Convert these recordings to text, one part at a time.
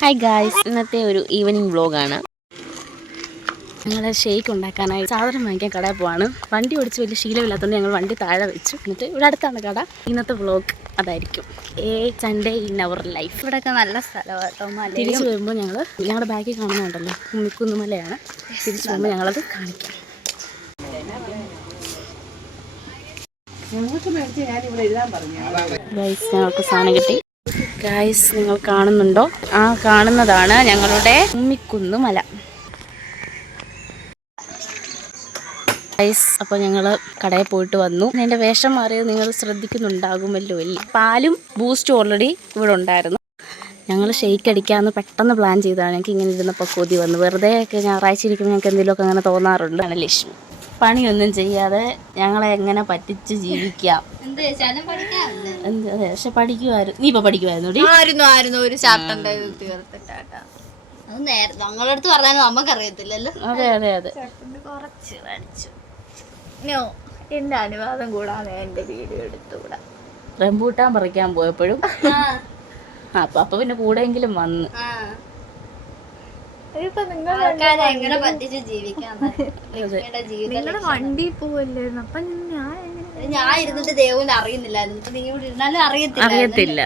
Hi guys, ഇന്നത്തെ ഒരു evening വ്ലോഗാണ്. ഞങ്ങൾ ഷേക്ക് ഉണ്ടാക്കാനായി സാധനം വാങ്ങിക്കാൻ കടയിൽ പോവാണ്. വണ്ടി ഓടിച്ച് വലിയ ശീലമില്ലാത്തതുകൊണ്ട് ഞങ്ങൾ വണ്ടി താഴെ വെച്ചു. എന്നിട്ട് ഇവിടെ അടുത്താണ് കട. ഇന്നത്തെ വ്ലോഗ് അതായിരിക്കും. Sunday in our life. ഇവിടെയൊക്കെ നല്ല സ്ഥലമാണ്. തിരിച്ചു വരുമ്പോൾ ഞങ്ങളുടെ ബാക്കിൽ കാണുന്നുണ്ടല്ലോ, കുന്നുമലയാണ്. തിരിച്ചു വരുമ്പോൾ ഞങ്ങളത് കാണിക്കാം. ഗായ്സ്, ഞങ്ങൾക്ക് സാധനം കിട്ടി. ഗായ്സ്, നിങ്ങൾ കാണുന്നുണ്ടോ? ആ കാണുന്നതാണ് ഞങ്ങളുടെ ഉമ്മിക്കുന്ന് മല. ഗായ്സ്, അപ്പോൾ ഞങ്ങൾ കടയിൽ പോയിട്ട് വന്നു. എൻ്റെ വേഷം മാറിയത് നിങ്ങൾ ശ്രദ്ധിക്കുന്നുണ്ടാകുമല്ലോ അല്ലേ? പാലും ബൂസ്റ്റും ഓൾറെഡി ഇവിടെ ഉണ്ടായിരുന്നു. ഞങ്ങൾ ഷെയ്ക്ക് അടിക്കാമെന്ന് പെട്ടെന്ന് പ്ലാൻ ചെയ്തതാണ്. ഞങ്ങൾക്ക് ഇങ്ങനെ ഇരുന്നപ്പോൾ കൊതി വന്നു. വെറുതെ ഒക്കെ ഞായറാഴ്ച ഇരിക്കുമ്പോൾ ഞങ്ങൾക്ക് എന്തെങ്കിലുമൊക്കെ അങ്ങനെ തോന്നാറുണ്ട്. ആണ് ലക്ഷ്മി. പണിയൊന്നും ചെയ്യാതെ ഞങ്ങളെ എങ്ങനെ പറ്റിച്ച് ജീവിക്കാം. അതെ, പക്ഷെ പഠിക്കുമായിരുന്നു. നീ ഇപ്പൊ പഠിക്കുമായിരുന്നു. ഒരു ചാപ്റ്ററിന്റെ ഞങ്ങളുടെ അടുത്ത് പറഞ്ഞാൽ നമുക്കറിയത്തില്ലല്ലോ. അതെ അതെ അതെ, കുറച്ച് പഠിച്ചു. എന്റെ അനുവാദം കൂടാതെ എന്റെ വീഡിയോ എടുത്തുകൂടാ. റംബൂട്ടാൻ പറിക്കാൻ പോയപ്പോഴും അപ്പൊ പിന്നെ കൂടെയെങ്കിലും വന്ന്. എങ്ങനെ പറ്റിച്ച് ജീവിക്കാൻ വണ്ടി പോവല്ലായിരുന്നു. അപ്പൊ ഞാൻ ഇരുന്നിട്ട് ദേവന് അറിയുന്നില്ലായിരുന്നു. നീ ഇവിടെ ഇരുന്നാലും അറിയത്തില്ല.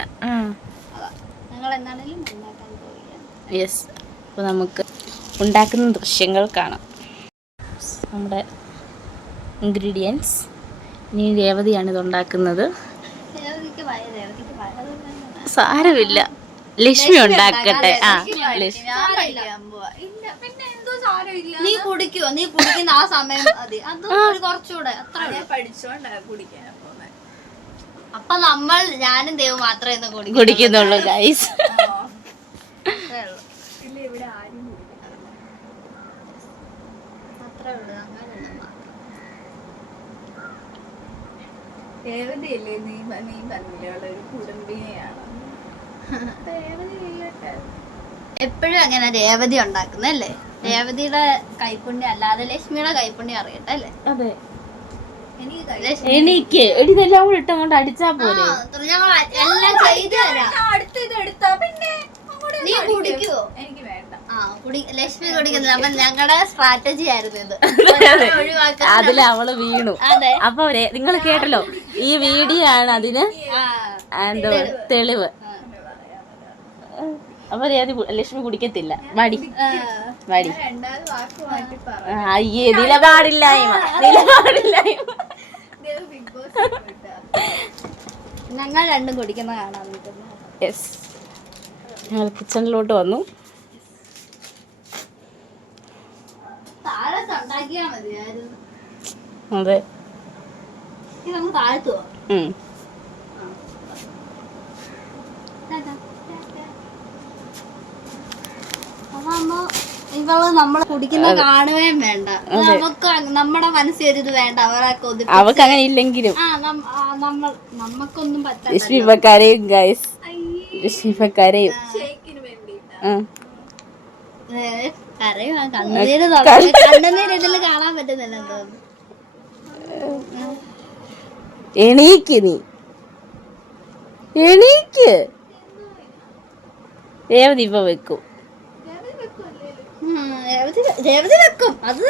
ഞങ്ങൾ എന്താണേലും ഉണ്ടാക്കാൻ പോവുകയാണ്. യെസ്, അപ്പൊ നമുക്ക് ഉണ്ടാക്കുന്ന ദൃശ്യങ്ങൾ കാണാം. നമ്മുടെ ഇൻഗ്രീഡിയൻസ്. ഇനി രേവതിയാണ് ഇത് ഉണ്ടാക്കുന്നത്. സാരമില്ല, ലക്ഷ്മി ഉണ്ടാക്കട്ടെ. നീ കുടിക്കുവോ? നീ കുടിക്കുന്ന ആ സമയം കുറച്ചുകൂടെ അപ്പൊ ഞാനും ദേവ് മാത്രമേ കുടിക്കുന്നുള്ളൂ ഗൈസ്. രേവതിയല്ലേ നീ പറഞ്ഞില്ലേ ഒരു കുടുംബിനെയാണ്. എപ്പോഴും അങ്ങനെ രേവതി ഉണ്ടാക്കുന്നല്ലേ? രേവതിയുടെ കൈപ്പുണ്യം അല്ലാതെ ലക്ഷ്മിയുടെ കൈപ്പുണ്യം അറിയട്ടെ അല്ലേ? അതെ, എനിക്ക് ഇതെല്ലാം കൂടെ ഇട്ടങ്ങോട്ട് അടിച്ചാ പോലെ. എല്ലാം ചെയ്തു തരാം. നീ കുടിക്കുവോ? എനിക്ക് വേണ്ട. ലക്ഷ്മി കുടിക്കുന്നില്ല. അപ്പൊ ഞങ്ങളുടെ സ്ട്രാറ്റജി ആയിരുന്നു ഇത്. അതിൽ അവള് വീണു. അപ്പൊ നിങ്ങൾ കേട്ടല്ലോ, ഈ വീഡിയോ ആണ് അതിന് എന്താ തെളിവ്. അപ്പൊ ലക്ഷ്മി കുടിക്കത്തില്ല. വാടി വാടി. അയ്യേ, നിലപാടില്ലായ്മ. ഞങ്ങൾ രണ്ടും കുടിക്കുന്ന കാണാൻ. യെസ്, ഞങ്ങൾ കിച്ചണിലോട്ട് വന്നു. അതെ, താഴ്ത്തുവോ? ഇവള് നമ്മള് കുടിക്കുന്ന കാണുകയും വേണ്ട. നമുക്ക് നമ്മുടെ മനസ്സിലൊരിത് വേണ്ട. അവർക്ക് അങ്ങനെ ഇല്ലെങ്കിലും നമ്മക്കൊന്നും കരയും ഗൈസ്. കരയും. കണ്ണുനീര് ഇതിൽ കാണാൻ പറ്റുന്നില്ല. എണീക്ക്, നീ എണീക്ക്. രേവതി ഇപ്പൊ വെക്കും. രേവതി വെക്കും. അത്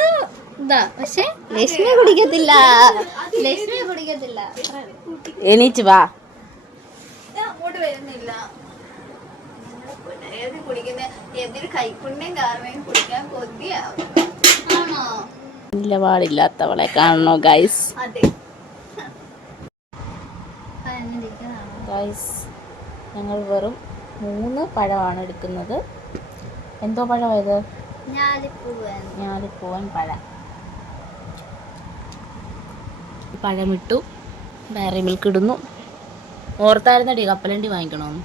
ഇതാ. പക്ഷെ ലക്ഷ്മി കുടിക്കത്തില്ല. എണീച്ച് വാ. അങ്ങോട്ട് വരുന്നില്ല. നിലപാടില്ലാത്തവളെ കാണണോ ഗൈസ്? ഗൈസ്, ഞങ്ങൾ വെറും 3 പഴമാണ് എടുക്കുന്നത്. എന്തോ പഴമായത്? ഞാലിപ്പൂവൻ പഴം. പഴമിട്ടു, ഡയറി മിൽക്ക് ഇടുന്നു. ഓർത്തായിരുന്നടി കപ്പലണ്ടി വാങ്ങിക്കണമെന്ന്.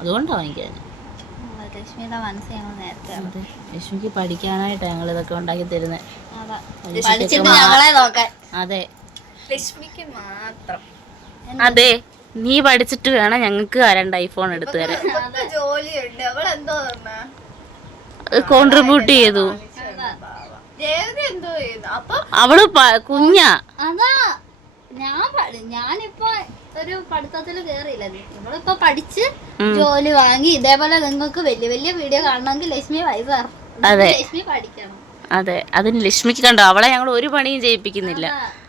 അതുകൊണ്ടാണ് വാങ്ങിക്കാൻ. ലക്ഷ്മിക്ക് പഠിക്കാനായിട്ടാണ് ഞങ്ങൾ ഇതൊക്കെ ഉണ്ടാക്കി തരുന്നത്. അതെ, ലക്ഷ്മിക്ക് മാത്രം. അതെ, നീ പഠിച്ചിട്ട് വേണം ഞങ്ങൾക്ക് 2 ഐഫോൺ എടുത്തു തരാൻ. കോൺട്രിബ്യൂട്ട് ചെയ്തു. അവള് കുഞ്ഞാ. ഞാനിപ്പോ ഒരു പഠിത്തത്തിൽ കേറിയില്ല. നമ്മളിപ്പോ പഠിച്ച് ജോലി വാങ്ങി ഇതേപോലെ നിങ്ങൾക്ക് വലിയ വലിയ വീഡിയോ കാണണമെങ്കിൽ ലക്ഷ്മി പൈസ ലക്ഷ്മി പഠിക്കണം. അതെ, അതിന് ലക്ഷ്മിക്ക് കണ്ടോ, അവളെ ഞങ്ങൾ ഒരു പണിയും ചെയ്യിപ്പിക്കുന്നില്ല.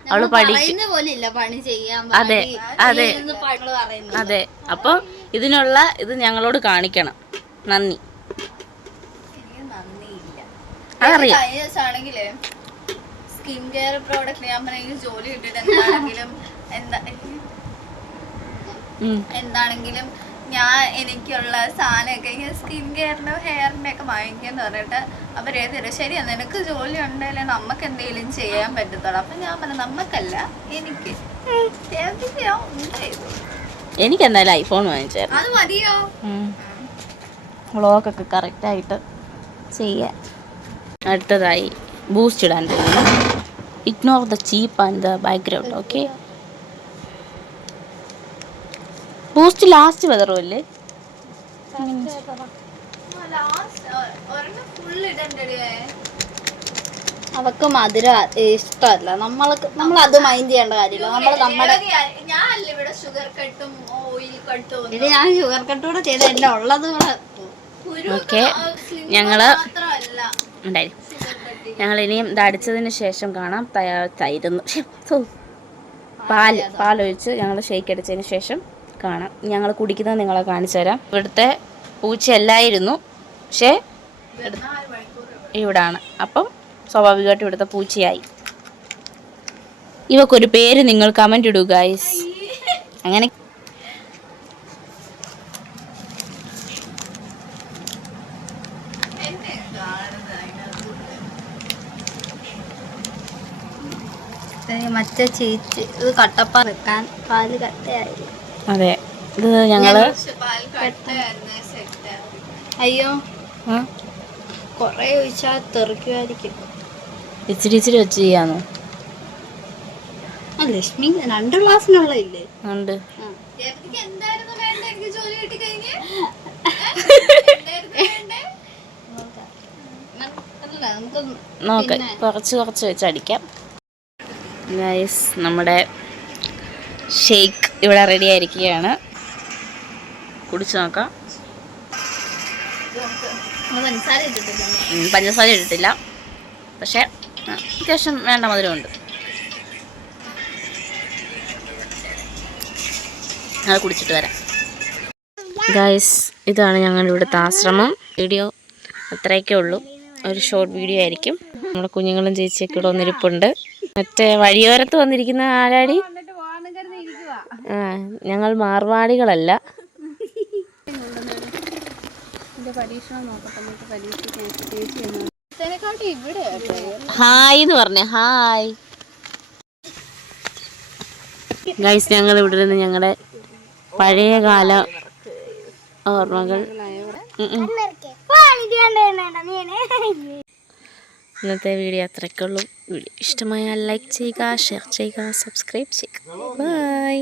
അവള് പഠിക്കുന്ന പോലില്ല പണി ചെയ്യാൻ. അതെ അതെ അതെ. അപ്പൊ ഇതിനുള്ള ഇത് ഞങ്ങളോട് കാണിക്കണം. നന്ദി. അതറിയാം. സ്കിൻ കെയർ പ്രോഡക്റ്റ് ഞാൻ ജോലി കിട്ടിയിട്ട് എന്താണെങ്കിലും എന്താണെങ്കിലും ഞാൻ എനിക്കുള്ള സാധനമൊക്കെ ഇങ്ങനെ സ്കിൻ കെയറിനും ഹെയറിൻ്റെ ഒക്കെ വാങ്ങിക്കാന്ന് പറഞ്ഞിട്ട് അവരേത് തരും. ശരിയാ, നിനക്ക് ജോലി ഉണ്ടെങ്കിലേ നമുക്ക് എന്തെങ്കിലും ചെയ്യാൻ പറ്റത്തുള്ളൂ. അപ്പം ഞാൻ പറഞ്ഞു നമ്മക്കല്ല, എനിക്ക് എനിക്ക് എന്തായാലും ഐഫോൺ വാങ്ങിച്ചായിരുന്നു. അത് മതിയോ? വ്ളോഗൊക്കെ കറക്റ്റായിട്ട് ചെയ്യാൻ. അടുത്തതായി ബൂസ്റ്റ് ഇടാൻ പോകുന്നു. Ignore the cheap and the background. Okay, boost last വെതറുമല്ലേ? അവക്ക് മധുരം ഇഷ്ടമല്ല. നമ്മളത് മൈൻഡ് ചെയ്യേണ്ട കാര്യമില്ല. ഞാൻ ഷുഗർ കട്ടൂടെ ചെയ്ത എന്നെ ഉള്ളത് കൂടെ. ഓക്കെ, ഞങ്ങളിനിയും ഇത് അടിച്ചതിന് ശേഷം കാണാം. പാലൊഴിച്ച് ഞങ്ങൾ ഷേക്ക് അടിച്ചതിന് ശേഷം കാണാം. ഞങ്ങൾ കുടിക്കുന്നത് നിങ്ങളെ കാണിച്ചു തരാം. ഇവിടുത്തെ പൂച്ചയല്ലായിരുന്നു, പക്ഷേ ഇവിടാണ്. അപ്പം സ്വാഭാവികമായിട്ട് ഇവിടുത്തെ പൂച്ചയായി. ഇവക്കൊരു പേര് നിങ്ങൾ കമന്റ് ഇടൂ ഗൈസ്. അങ്ങനെ മറ്റേ ചീറ്റ് ഇത് കട്ടപ്പ വെക്കാൻ പാല് കട്ടയായി. അതെ, ഇത് ഞങ്ങള് അയ്യോ കൊറേ ഒഴിച്ചാൽ തെറിക്കുമായിരിക്കും. ഇച്ചിരി ഇച്ചിരി വെച്ച് ചെയ്യാന്നോ? ലക്ഷ്മി 2 ഗ്ലാസ്സിനുള്ള ഇല്ലേ? ഉണ്ട്. നോക്കാം, കുറച്ച് കുറച്ച് വെച്ച് അടിക്കാം. ഗൈസ്, നമ്മുടെ ഷേക്ക് ഇവിടെ റെഡി ആയിരിക്കുകയാണ്. കുടിച്ചു നോക്കാം. പഞ്ചസാര ഇട്ടിട്ടില്ല, പക്ഷെ അത്യാവശ്യം വേണ്ട മധുരമുണ്ട്. അത് കുടിച്ചിട്ട് വരാം. ഗൈസ്, ഇതാണ് ഞങ്ങളുടെ ഇവിടുത്തെ ആശ്രമം. വീഡിയോ അത്രയൊക്കെ ഉള്ളൂ, ഒരു ഷോർട്ട് വീഡിയോ ആയിരിക്കും. നമ്മുടെ കുഞ്ഞുങ്ങളും ചേച്ചിയൊക്കെ ഇവിടെ വന്നിരിപ്പുണ്ട്. മറ്റേ വഴിയോരത്ത് വന്നിരിക്കുന്ന ആരാടി? ഞങ്ങൾ മാർവാടികളല്ല. ഹായ് എന്ന് പറഞ്ഞേ. ഹായ് ഗൈസ്, ഞങ്ങൾ ഇവിടെ നിന്ന് ഞങ്ങളുടെ പഴയകാല ഓർമ്മകൾ. ഇന്നത്തെ വീഡിയോ അത്രയ്ക്കുള്ളൂ. വീഡിയോ ഇഷ്ടമായാൽ ലൈക്ക് ചെയ്യുക, ഷെയർ ചെയ്യുക, സബ്സ്ക്രൈബ് ചെയ്യുക. ബൈ.